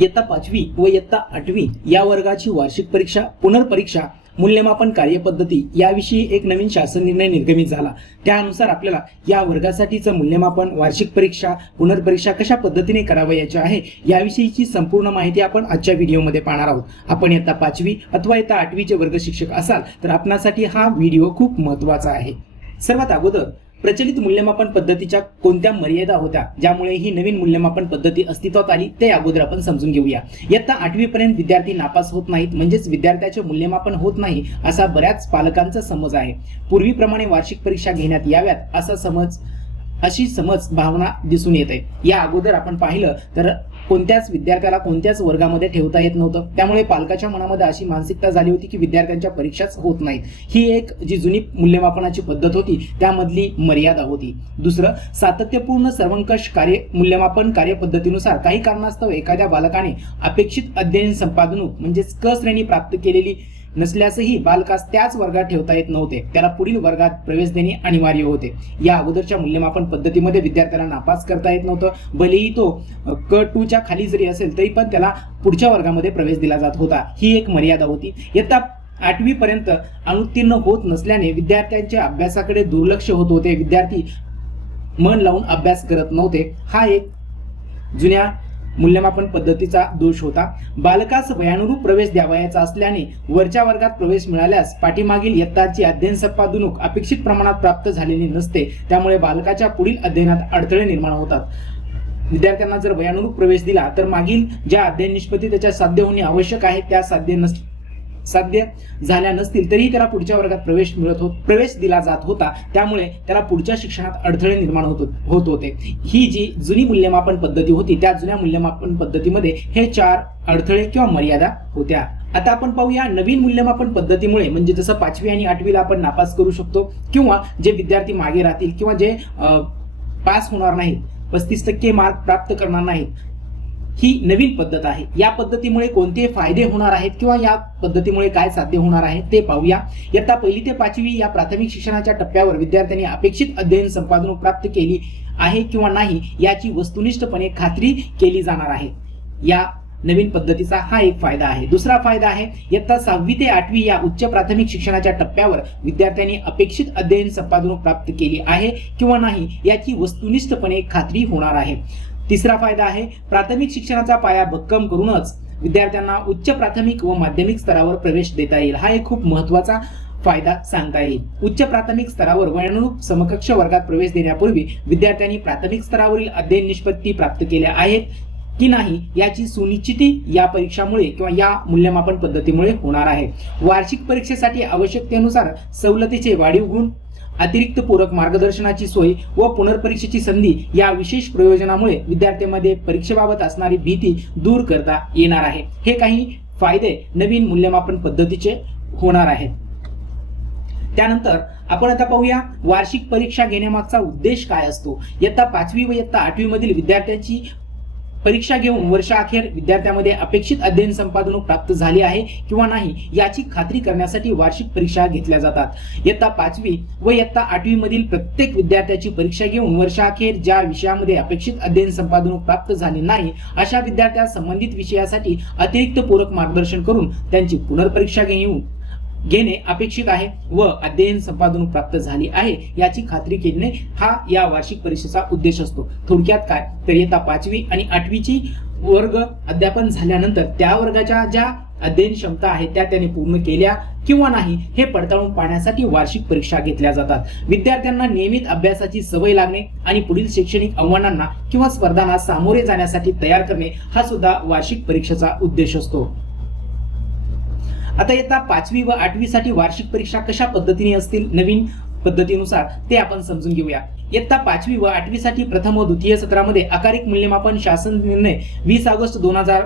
इयत्ता पाचवी व इयत्ता आठवी या वर्गाची वार्षिक परीक्षा पुनर्परीक्षा मूल्यमापन कार्यपद्धती याविषयी एक नवीन शासन निर्णय निर्गमित झाला. त्यानुसार आपल्याला या वर्गासाठीचं मूल्यमापन वार्षिक परीक्षा पुनर्परीक्षा कशा पद्धतीने करावयाची आहे याविषयीची संपूर्ण माहिती आपण आजच्या व्हिडिओमध्ये पाहणार आहोत. आपण इयत्ता पाचवी अथवा इयत्ता आठवीचे वर्ग शिक्षक असाल तर आपणासाठी हा व्हिडिओ खूप महत्त्वाचा आहे. सर्वात अगोदर प्रचलित मूल्यमापन पद्धतीच्या कोणत्या मर्यादा होत्या? ज्यामुळे ही नवीन मूल्यमापन पद्धती अस्तित्वात आली ते अगोदर आपण समजून घेऊया. इयत्ता आठवी पर्यंत विद्यार्थी नापास होत नाहीत म्हणजेच विद्यार्थ्याचे मूल्यमापन होत नाही असा बऱ्याच पालकांचा समज आहे. पूर्वीप्रमाणे वार्षिक परीक्षा घेण्यात याव्यात असा समज अशी समज भावना दिसून येते. या अगोदर आपण पाहिलं तर कोणत्याच विद्यार्थ्याला कोणत्याच वर्गामध्ये ठेवता येत नव्हतं. त्यामुळे पालकाच्या मनामध्ये अशी मानसिकता झाली होती की विद्यार्थ्यांच्या परीक्षाच होत नाहीत. ही एक जी जुनी मूल्यमापनाची पद्धत होती त्यामधली मर्यादा होती. दुसरं सातत्यपूर्ण सर्वंकष कार्य मूल्यमापन कार्यपद्धतीनुसार काही कारणास्तव एखाद्या बालकाने अपेक्षित अध्ययन संपादनूक म्हणजेच क श्रेणी प्राप्त केलेली नसल्यासही बालकास त्याच वर्गात ठेवता येत नव्हते. त्याला पुढील वर्गात प्रवेश देणे अनिवार्य होते. या अगोदरच्या मूल्यमापन पद्धतीमध्ये विद्यार्थ्याला नापास करता येत नव्हतं. भलेही तो क टूच्या खाली जरी असेल तरी पण त्याला पुढच्या वर्गामध्ये प्रवेश दिला जात होता. ही एक मर्यादा होती. इयत्ता आठवीपर्यंत अनुत्तीर्ण होत नसल्याने विद्यार्थ्यांच्या अभ्यासाकडे दुर्लक्ष होत होते. विद्यार्थी मन लावून अभ्यास करत नव्हते. हा एक जुन्या मूल्यमापन पद्धतीचा दोष होता. बालकास वयानुरूप प्रवेश द्यावयाचा असल्याने वरच्या वर्गात प्रवेश मिळाल्यास पाठीमागील इयत्ताची अध्ययन संपादनुक अपेक्षित प्रमाणात प्राप्त झालेली नसते. त्यामुळे बालकाच्या पुढील अध्ययनात अडथळे निर्माण होतात. विद्यार्थ्यांना जर वयानुरूप प्रवेश दिला तर मागील ज्या अध्ययन निष्पत्ती त्याच्या साध्य होणे आवश्यक आहे त्या साध्य नस साध्य झाल्या नसतील तरीही त्याला पुढच्या वर्गात प्रवेश मिळत होत प्रवेश दिला जात होता. त्यामुळे त्याला पुढच्या शिक्षणात अडथळे निर्माण होत होत होते. ही जी जुनी मूल्यमापन पद्धती होती त्या जुन्या मूल्यमापन पद्धतीमध्ये हे चार अडथळे किंवा मर्यादा होत्या. आता आपण पाहूया नवीन मूल्यमापन पद्धतीमुळे म्हणजे जसं पाचवी आणि आठवीला आपण नापास करू शकतो किंवा जे विद्यार्थी मागे राहतील किंवा जे पास होणार नाहीत पस्तीस टक्के मार्क प्राप्त करणार नाहीत ही नवीन पद्धत आहे. या पद्धतीमुळे कोणते फायदे होणार आहेत किंवा या पद्धतीमुळे काय साध्य होणार आहे ते पाहूया. इयत्ता पहिली ते पाचवी या प्राथमिक शिक्षणाच्या टप्प्यावर विद्यार्थ्यांनी अपेक्षित अध्ययन संपादन प्राप्त केली आहे किंवा नाही याची वस्तुनिष्ठपणे खात्री केली जाणार आहे. या नवीन पद्धतीचा हा एक फायदा आहे. दुसरा फायदा आहे इयत्ता सहावी ते आठवी या उच्च प्राथमिक शिक्षणाच्या टप्प्यावर विद्यार्थ्यांनी अपेक्षित अध्ययन संपादन प्राप्त केली आहे किंवा नाही याची वस्तुनिष्ठपणे खात्री होणार आहे. तिसरा फायदा आहे प्राथमिक शिक्षणाचा पाया भक्कम करूनच विद्यार्थ्यांना उच्च प्राथमिक व माध्यमिक स्तरावर प्रवेश देता येईल. हा एक खूप महत्त्वाचा फायदा सांगता येईल. उच्च प्राथमिक स्तरावर वयानुरूप समकक्ष वर्गात प्रवेश देण्यापूर्वी विद्यार्थ्यांनी प्राथमिक स्तरावरील अध्ययन निष्पत्ती प्राप्त केल्या आहेत की नाही याची सुनिश्चिती या परीक्षामुळे किंवा या मूल्यमापन पद्धतीमुळे होणार आहे. वार्षिक परीक्षेसाठी आवश्यकतेनुसार सवलतीचे वाढीव गुण अतिरिक्त पूरक मार्गदर्शनाची सोय व पुनर्परीक्षेची संधी या विशेष प्रयोजनामुळे विद्यार्थ्यांमध्ये परीक्षेबाबत असणारी भीती दूर करता येणार आहे. हे काही फायदे नवीन मूल्यमापन पद्धतीचे होणार आहेत. त्यानंतर आपण आता पाहूया वार्षिक परीक्षा घेण्यामागचा उद्देश काय असतो? इयत्ता पाचवी व इयत्ता आठवी मधील विद्यार्थ्यांची परीक्षा घेऊन वर्षाअखेर विद्यार्थ्यामध्ये अपेक्षित अध्ययन संपादन प्राप्त झाली आहे किंवा नाही याची खात्री करण्यासाठी वार्षिक परीक्षा घेतल्या जातात. इयत्ता पाचवी व इयत्ता आठवी मधील प्रत्येक विद्यार्थ्याची परीक्षा घेऊन वर्षाअखेर ज्या विषयामध्ये अपेक्षित अध्ययन संपादन प्राप्त झाले नाही अशा विद्यार्थ्यास संबंधित विषयासाठी अतिरिक्त पूरक मार्गदर्शन करून त्यांची पुनर्परीक्षा घेऊन घेणे अपेक्षित आहे व अध्ययन संपादन प्राप्त झाली आहे याची खात्री केली हा या वार्षिक परीक्षेचा उद्देश असतो. थोडक्यात काय? तर इयत्ता पाचवी आणि आठवीची वर्ग अध्यापन झाल्यानंतर त्या वर्गाच्या ज्या अध्ययन क्षमता आहेत त्या त्याने पूर्ण केल्या किंवा नाही हे पडताळून पाहण्यासाठी वार्षिक परीक्षा घेतल्या जातात. विद्यार्थ्यांना नियमित अभ्यासाची सवय लागणे आणि पुढील शैक्षणिक आव्हानांना किंवा स्पर्धांना सामोरे जाण्यासाठी तयार करणे हा सुद्धा वार्षिक परीक्षेचा उद्देश असतो. आता येता पाचवी व आठवी साठी वार्षिक परीक्षा कशा पद्धतीने असतील? नवीन पद्धतीनुसार ते आपण समजून घेऊया. इयत्ता पाचवी व आठवी साठी प्रथम व द्वितीय सत्रामध्ये आकारिक मूल्यमापन शासन निर्णय वीस ऑगस्ट दोन हजार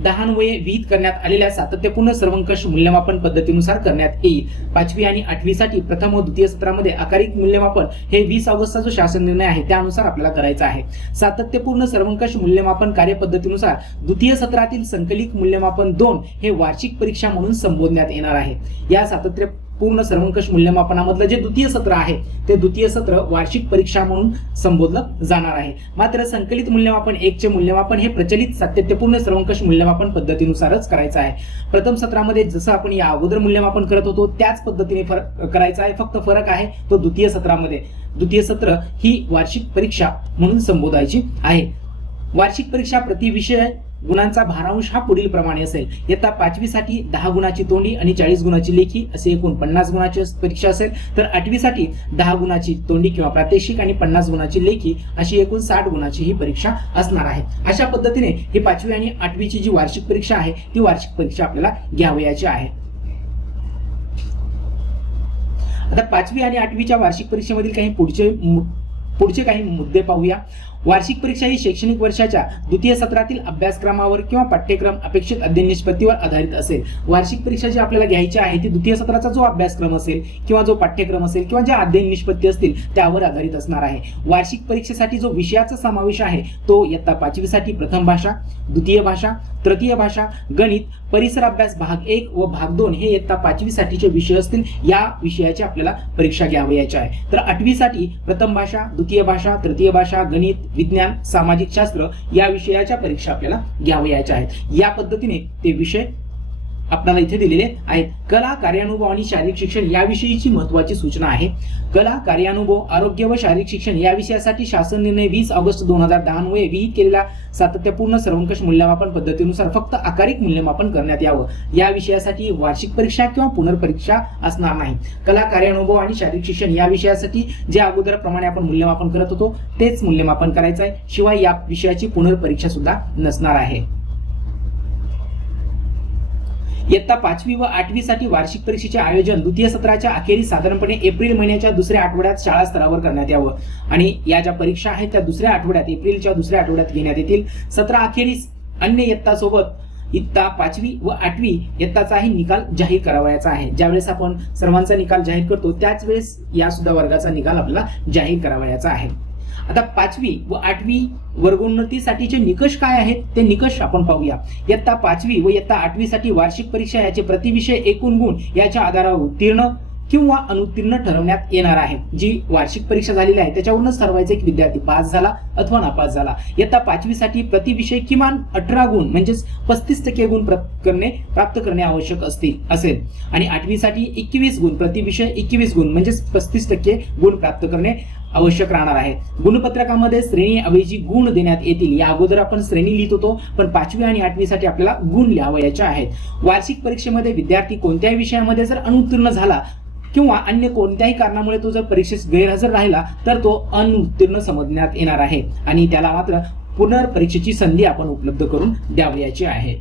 दहान्वये विहित करण्यात आलेल्या सातत्यपूर्ण सर्वंकष मूल्यमापन पद्धतीनुसार करण्यात येईल. पाचवी आणि आठवीसाठी प्रथम व द्वितीय सत्रामध्ये आकारिक मूल्यमापन हे वीस ऑगस्टचा जो शासन निर्णय आहे त्यानुसार आपल्याला करायचा आहे. सातत्यपूर्ण सर्वंकष मूल्यमापन कार्यपद्धतीनुसार द्वितीय सत्रातील संकलित मूल्यमापन दोन हे वार्षिक परीक्षा म्हणून संबोधण्यात येणार आहे. या सातत्य पूर्ण सर्वंकष मूल्यमापनामधलं जे द्वितीय सत्र आहे ते द्वितीय सत्र वार्षिक परीक्षा म्हणून संबोधलं जाणार आहे. मात्र संकलित मूल्यमापन एकचे मूल्यमापन हे प्रचलित सातत्यपूर्ण सर्वंकष मूल्यमापन पद्धतीनुसारच करायचं आहे. प्रथम सत्रामध्ये जसं आपण या अगोदर मूल्यमापन करत होतो त्याच पद्धतीने फरक करायचं आहे. फक्त फरक आहे तो द्वितीय सत्रामध्ये. द्वितीय सत्र ही वार्षिक परीक्षा म्हणून संबोधायची आहे. वार्षिक परीक्षा प्रतिविषय गुणांचा भारांश हा पुढील प्रमाणे असेल. इयत्ता पाचवीसाठी दहा गुणाची तोंडी आणि चाळीस गुणाची लेखी असे एकूण पन्नास गुणाची परीक्षा असेल तर आठवीसाठी दहा गुणाची तोंडी किंवा प्रात्यक्षिक आणि पन्नास गुणाची लेखी अशी एकूण साठ गुणाची ही परीक्षा असणार आहे. अशा पद्धतीने ही पाचवी आणि आठवीची जी वार्षिक परीक्षा आहे ती वार्षिक परीक्षा आपल्याला घ्यावयाची आहे. आता पाचवी आणि आठवीच्या वार्षिक परीक्षेमधील काही पुढचे पुढचे काही मुद्दे पाहूया. वार्षिक परीक्षा ही शैक्षणिक वर्षाच्या द्वितीय सत्रातील अभ्यासक्रमावर किंवा पाठ्यक्रम अपेक्षित अध्ययन निष्पत्तीवर आधारित असेल. वार्षिक परीक्षा जी आपल्याला घ्यायची आहे ती द्वितीय सत्राचा जो अभ्यासक्रम असेल किंवा जो पाठ्यक्रम असेल किंवा ज्या अध्ययन निष्पत्ती असतील त्यावर आधारित असणार आहे. वार्षिक परीक्षेसाठी जो विषयाचा समावेश आहे तो इयत्ता पाचवीसाठी प्रथम भाषा द्वितीय भाषा तृतीय भाषा गणित परिसर अभ्यास भाग एक व भाग दोन हे इयत्ता पाचवीसाठीचे विषय असतील या विषयाची आपल्याला परीक्षा घ्यावयाची आहे तर आठवीसाठी प्रथम भाषा द्वितीय भाषा तृतीय भाषा गणित विज्ञान सामाजिक शास्त्र या विषयाच्या परीक्षा आपल्याला घ्यावयाच्या आहेत. या पद्धतीने ते विषय आपल्याला इथे दिलेले आहेत. कला कार्यानुभव आणि शारीरिक शिक्षण याविषयीची महत्वाची सूचना आहे. कला कार्यानुभव आरोग्य व शारीरिक शिक्षण या विषयासाठी शासन निर्णय वीस ऑगस्ट दोन हजार दहा मुळे विहित केलेल्या सातत्यपूर्ण सर्वंकष मूल्यमापन पद्धतीनुसार फक्त आकारिक मूल्यमापन करण्यात यावं. या विषयासाठी वार्षिक परीक्षा किंवा पुनर्परीक्षा असणार नाही. कला कार्यानुभव आणि शारीरिक शिक्षण या विषयासाठी जे अगोदर प्रमाणे आपण मूल्यमापन करत होतो तेच मूल्यमापन करायचं आहे शिवाय या विषयाची पुनर्परीक्षा सुद्धा नसणार आहे. इयत्ता पाचवी व आठवी साठी वार्षिक परीक्षेचे आयोजन द्वितीय सत्राच्या अखेरीस साधारणपणे एप्रिल महिन्याच्या दुसऱ्या आठवड्यात शाळा स्तरावर करण्यात यावं. आणि या ज्या परीक्षा आहेत त्या दुसऱ्या आठवड्यात एप्रिलच्या दुसऱ्या आठवड्यात घेण्यात येतील. सतरा अखेरीस अन्य इयत्तासोबत इत्ता पाचवी व आठवी इयत्ताचाही निकाल जाहीर करावयाचा आहे. ज्यावेळेस आपण सर्वांचा निकाल जाहीर करतो त्याच वेळेस या सुद्धा वर्गाचा निकाल आपल्याला जाहीर करावयाचा आहे. आता पाचवी व आठवी वर्गोन्नतीसाठीचे निकष काय आहेत? ते निकष आपण पाहूया. इयत्ता पाचवी व इयत्ता आठवीसाठी वार्षिक परीक्षा याचे प्रतिविषय एकूण गुण याच्या आधारावर उत्तीर्ण किंवा अनुत्तीर्ण ठरवण्यात येणार आहे. जी वार्षिक परीक्षा झालेली आहे त्याच्यावरूनच ठरवायचं की विद्यार्थी पास झाला अथवा नापास झाला. इयत्ता पाचवीसाठी प्रतिविषय किमान अठरा गुण म्हणजेच पस्तीस टक्के गुण प्राप्त करणे प्राप्त करणे आवश्यक असतील असेल. आणि आठवीसाठी एकवीस गुण प्रतिविषय एकवीस गुण म्हणजेच पस्तीस टक्के गुण प्राप्त करणे आवश्यक राहणार आहे. गुणपत्रकामध्ये श्रेणी ऐवजी गुण देण्यात येतील या अगोदर आपण श्रेणी लिहित होतो पण पाचवी आणि आठवीसाठी आपल्याला गुण लिहावयाचे आहेत. वार्षिक परीक्षेमध्ये विद्यार्थी कोणत्याही विषयामध्ये जर अनुत्तीर्ण झाला किंवा अन्य कोणत्याही कारणामुळे तो जर परीक्षेस गैरहजर राहिला तर तो अनुत्तीर्ण समजण्यात येणार आहे. आणि त्याला मात्र पुनर्परीक्षेची संधी आपण उपलब्ध करून द्यावयाची आहे.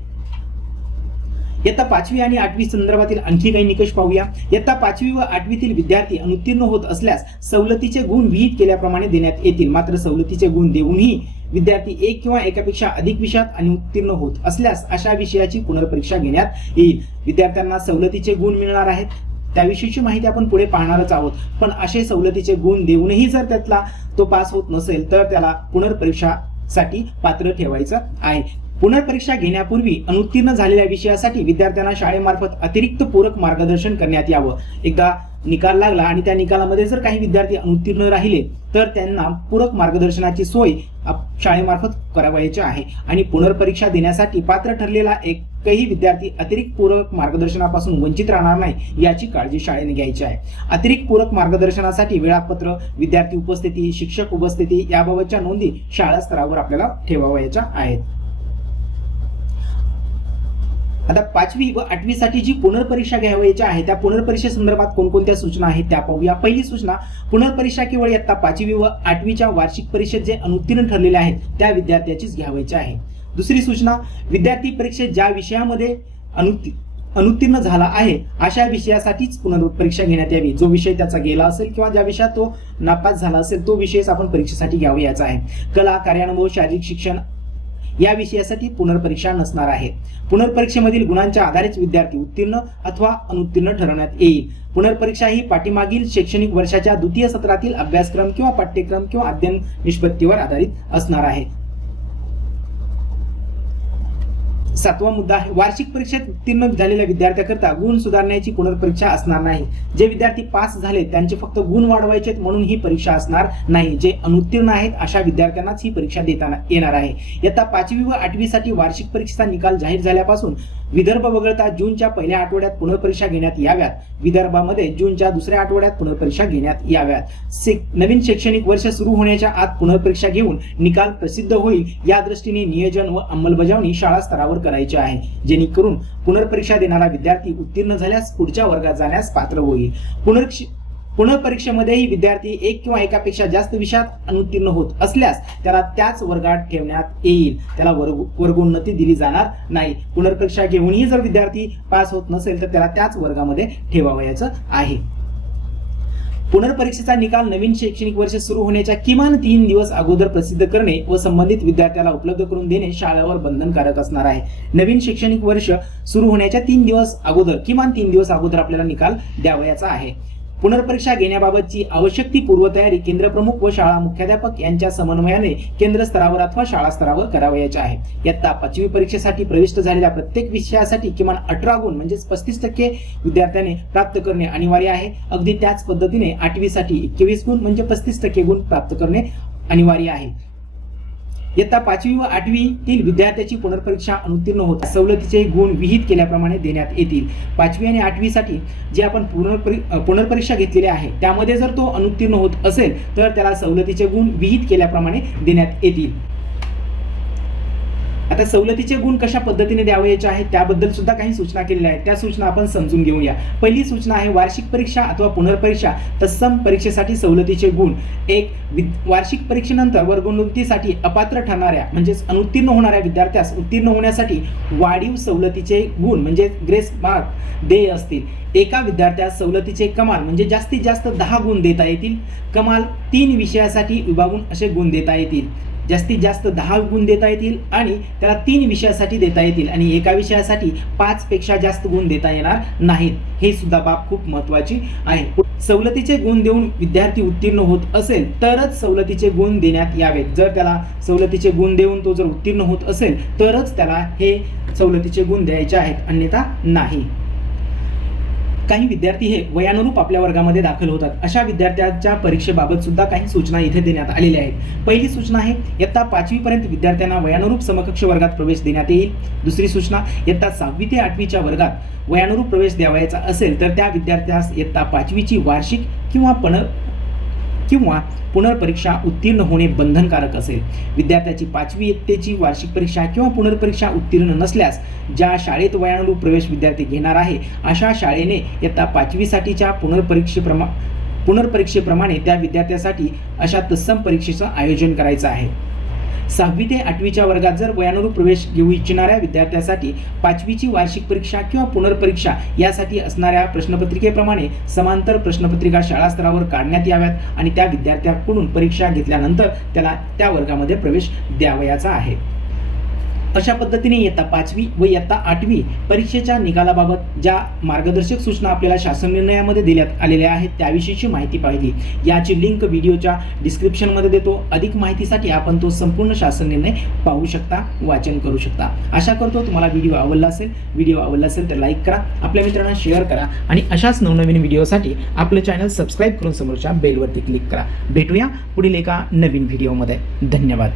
इयत्ता पाचवी आणि आठवी संदर्भातील आणखी काही निकष पाहूया. इयत्ता पाचवी व आठवीतील विद्यार्थी अनुत्तीर्ण होत असल्यास सवलतीचे गुण विहित केल्याप्रमाणे देण्यात येतील. मात्र सवलतीचे गुण देऊनही विद्यार्थी एक किंवा एकापेक्षा अधिक विषयात अनुत्तीर्ण होत असल्यास अशा विषयाची पुनर्परीक्षा घेण्यात येईल. विद्यार्थ्यांना सवलतीचे गुण मिळणार आहेत. त्याविषयीची माहिती आपण पुढे पाहणारच आहोत. पण असे सवलतीचे गुण देऊनही जर त्यातला तो पास होत नसेल तर त्याला पुनर्परीक्षासाठी पात्र ठेवायचं आहे. पुनर्परीक्षा घेण्यापूर्वी अनुत्तीर्ण झालेल्या विषयासाठी विद्यार्थ्यांना शाळेमार्फत अतिरिक्त पूरक मार्गदर्शन करण्यात यावं. एकदा निकाल लागला आणि त्या निकालामध्ये जर काही विद्यार्थी अनुत्तीर्ण राहिले तर त्यांना पूरक मार्गदर्शनाची सोय आप- शाळेमार्फत करावयाची आहे. आणि पुनर्परीक्षा देण्यासाठी पात्र ठरलेला एक एकही विद्यार्थी अतिरिक्त पूरक मार्गदर्शनापासून वंचित राहणार नाही याची काळजी शाळेने घ्यायची आहे. अतिरिक्त पूरक मार्गदर्शनासाठी वेळापत्र विद्यार्थी उपस्थिती शिक्षक उपस्थिती याबाबतच्या नोंदी शाळा स्तरावर आपल्याला ठेवावयाच्या आहेत. आता पाचवी व आठवी साठी जी पुनर्परीक्षा घ्यावयाची आहे त्या पुनर्परीक्षे संदर्भात कोणकोणत्या सूचना आहेत त्या पाहूया. पहिली सूचना पुनर्परीक्षा केवळ इयत्ता पाचवी व आठवीच्या वार्षिक परीक्षेत जे अनुत्तीर्ण ठरलेले आहेत त्या विद्यार्थ्याचीच घ्यावायची आहे. दुसरी सूचना विद्यार्थी परीक्षेत ज्या विषयामध्ये अनुत्ती अनुत्तीर्ण झाला आहे अशा विषयासाठीच पुनर्परीक्षा घेण्यात यावी. जो विषय त्याचा गेला असेल किंवा ज्या विषयात तो नापास झाला असेल तो विषयच आपण परीक्षेसाठी घ्यावयाचा आहे. कला कार्यानुभव शारीरिक शिक्षण या विषयासाठी पुनर्परीक्षा नसणार आहे. पुनर्परीक्षेमधील गुणांच्या आधारेच विद्यार्थी उत्तीर्ण अथवा अनुत्तीर्ण ठरवण्यात येईल. पुनर्परीक्षा ही पाठीमागील शैक्षणिक वर्षाच्या द्वितीय सत्रातील अभ्यासक्रम किंवा पाठ्यक्रम किंवा अध्ययन निष्पत्तीवर आधारित असणार आहे. सातवा मुद्दा आहे वार्षिक परीक्षेत उत्तीर्ण झालेल्या विद्यार्थ्याकरता गुण सुधारण्याची पुनर्परीक्षा असणार नाही. जे विद्यार्थी पास झाले त्यांचे फक्त गुण वाढवायचे आहेत म्हणून ही परीक्षा असणार नाही. जे अनुत्तीर्ण आहेत अशा विद्यार्थ्यांनाच ही परीक्षा देताना येणार आहे. इयत्ता पाचवी व आठवीसाठी वार्षिक परीक्षेचा निकाल जाहीर झाल्यापासून विदर्भ वगळता जूनच्या पहिल्या आठवड्यात पुनर्परीक्षा घेण्यात याव्यात. विदर्भामध्ये जूनच्या दुसऱ्या आठवड्यात पुनर्परीक्षा घेण्यात याव्यात. से नवीन शैक्षणिक वर्ष सुरू होण्याच्या आत पुनर्परीक्षा घेऊन निकाल प्रसिद्ध होईल. या दृष्टीने नियोजन व अंमलबजावणी शाळा स्तरावर करायचे आहे. जेणेकरून पुनर्परीक्षा देणारा विद्यार्थी उत्तीर्ण झाल्यास पुढच्या वर्गात जाण्यास पात्र होईल. पुनर्क्ष पुनर्परीक्षेमध्येही विद्यार्थी एक किंवा एकापेक्षा जास्त विषयात अनुत्तीर्ण होत असल्यास त्याला त्याच वर्गात ठेवण्यात येईल. त्याला वर्ग वर्गोन्नती दिली जाणार नाही. पुनर्परीक्षा घेऊनही जर विद्यार्थी पास होत नसेल तर त्याला त्याच वर्गामध्ये ठेवावयाचं आहे. पुनर्परीक्षेचा निकाल नवीन शैक्षणिक वर्ष सुरू होण्याच्या किमान तीन दिवस अगोदर प्रसिद्ध करणे व संबंधित विद्यार्थ्याला उपलब्ध करून देणे शाळेवर बंधनकारक असणार आहे. नवीन शैक्षणिक वर्ष सुरू होण्याच्या तीन दिवस अगोदर किमान तीन दिवस अगोदर आपल्याला निकाल द्यावयाचा आहे. पुनर्परीक्षा घेण्याबाबतची आवश्यक ती पूर्वतयारी केंद्रप्रमुख व शाळा मुख्याध्यापक यांच्या समन्वयाने केंद्र स्तरावर अथवा शाळा स्तरावर करावयाच्या आहे. इयत्ता पाचवी परीक्षेसाठी प्रविष्ट झालेल्या प्रत्येक विषयासाठी किमान अठरा गुण म्हणजेच पस्तीस टक्के विद्यार्थ्याने प्राप्त करणे अनिवार्य आहे. अगदी त्याच पद्धतीने आठवीसाठी एकवीस गुण म्हणजे पस्तीस टक्के गुण प्राप्त करणे अनिवार्य आहे. इयत्ता पाचवी व आठवीतील विद्यार्थ्याची पुनर्परीक्षा अनुत्तीर्ण होत सवलतीचे गुण विहित केल्याप्रमाणे देण्यात येतील. पाचवी आणि आठवीसाठी जे आपण पुनर्परी पुनर्परीक्षा घेतलेली आहे त्यामध्ये जर तो अनुत्तीर्ण होत असेल तर त्याला सवलतीचे गुण विहित केल्याप्रमाणे देण्यात येतील. आता सवलतीचे गुण कशा पद्धतीने द्यावयाचे आहेत त्याबद्दल सुद्धा काही सूचना केलेल्या आहेत. त्या सूचना आपण समजून घेऊया पहिली सूचना आहे वार्षिक परीक्षा अथवा पुनर्परीक्षा. तत्सम परीक्षेसाठी सवलतीचे गुण. एक वार्षिक परीक्षेनंतर वर्गोन्नतीसाठी अपात्र ठरणाऱ्या म्हणजेच अनुत्तीर्ण होणाऱ्या विद्यार्थ्यास उत्तीर्ण होण्यासाठी वाढीव सवलतीचे गुण म्हणजे ग्रेस मार्क देय असतील. एका विद्यार्थ्यास सवलतीचे कमाल म्हणजे जास्तीत जास्त दहा गुण देता येतील. कमाल तीन विषयासाठी विभागून असे गुण देता येतील. जास्तीत जास्त दहा गुण देता येतील आणि त्याला तीन विषयासाठी देता येतील आणि एका विषयासाठी पाचपेक्षा जास्त गुण देता येणार नाहीत. हे सुद्धा बाब खूप महत्वाची आहे. सवलतीचे गुण देऊन विद्यार्थी उत्तीर्ण होत असेल तरच सवलतीचे गुण देण्यात यावेत. जर त्याला सवलतीचे गुण देऊन तो जर उत्तीर्ण होत असेल तरच त्याला हे सवलतीचे गुण द्यायचे आहेत. अन्यथा नाही. काही विद्यार्थी हे वयानुरूप आपल्या वर्गामध्ये दाखल होतात. अशा विद्यार्थ्यांच्या परीक्षेबाबत सुद्धा काही सूचना इथे देण्यात आलेल्या आहेत. पहिली सूचना आहे इयत्ता पाचवीपर्यंत विद्यार्थ्यांना वयानुरूप समकक्ष वर्गात प्रवेश देण्यात येईल. दुसरी सूचना इयत्ता सहावी ते आठवीच्या वर्गात वयानुरूप प्रवेश द्यावायचा असेल तर त्या विद्यार्थ्यास इयत्ता पाचवीची वार्षिक किंवा पण किंवा पुनर्परीक्षा उत्तीर्ण होणे बंधनकारक असेल. विद्यार्थ्याची पाचवी इयत्तेची वार्षिक परीक्षा किंवा पुनर्परीक्षा उत्तीर्ण नसल्यास ज्या शाळेत वयानुरूप प्रवेश विद्यार्थी घेणार आहे अशा शाळेने इयत्ता पाचवीसाठीच्या पुनर्परीक्षेप्रमा पुनर्परीक्षेप्रमाणे त्या विद्यार्थ्यासाठी अशा तत्सम परीक्षेचं आयोजन करायचं आहे. सहावी ते आठवीच्या वर्गात जर वयानुरूप प्रवेश घेऊ इच्छिणाऱ्या विद्यार्थ्यासाठी पाचवीची वार्षिक परीक्षा किंवा पुनर्परीक्षा यासाठी असणाऱ्या प्रश्नपत्रिकेप्रमाणे समांतर प्रश्नपत्रिका शाळा स्तरावर काढण्यात याव्यात आणि त्या विद्यार्थ्याकडून परीक्षा घेतल्यानंतर त्याला त्या वर्गामध्ये प्रवेश द्यावयाचा आहे. अशा पद्धतीने इयत्ता पाचवी व इयत्ता आठवी परीक्षेच्या निकालाबाबत ज्या मार्गदर्शक सूचना आपल्याला शासन निर्णयामध्ये देण्यात आलेल्या आहेत त्याविषयीची माहिती पाहिली. याची लिंक व्हिडिओच्या डिस्क्रिप्शनमध्ये देतो. अधिक माहितीसाठी आपण तो संपूर्ण शासन निर्णय पाहू शकता वाचन करू शकता. आशा करतो तुम्हाला व्हिडिओ आवडला असेल. व्हिडिओ आवडला असेल तर लाईक करा आपल्या मित्रांना शेअर करा आणि अशाच नवनवीन व्हिडिओसाठी आपलं चॅनल सबस्क्राईब करून समोरच्या बेलवरती क्लिक करा. भेटूया पुढील एका नवीन व्हिडिओमध्ये धन्यवाद.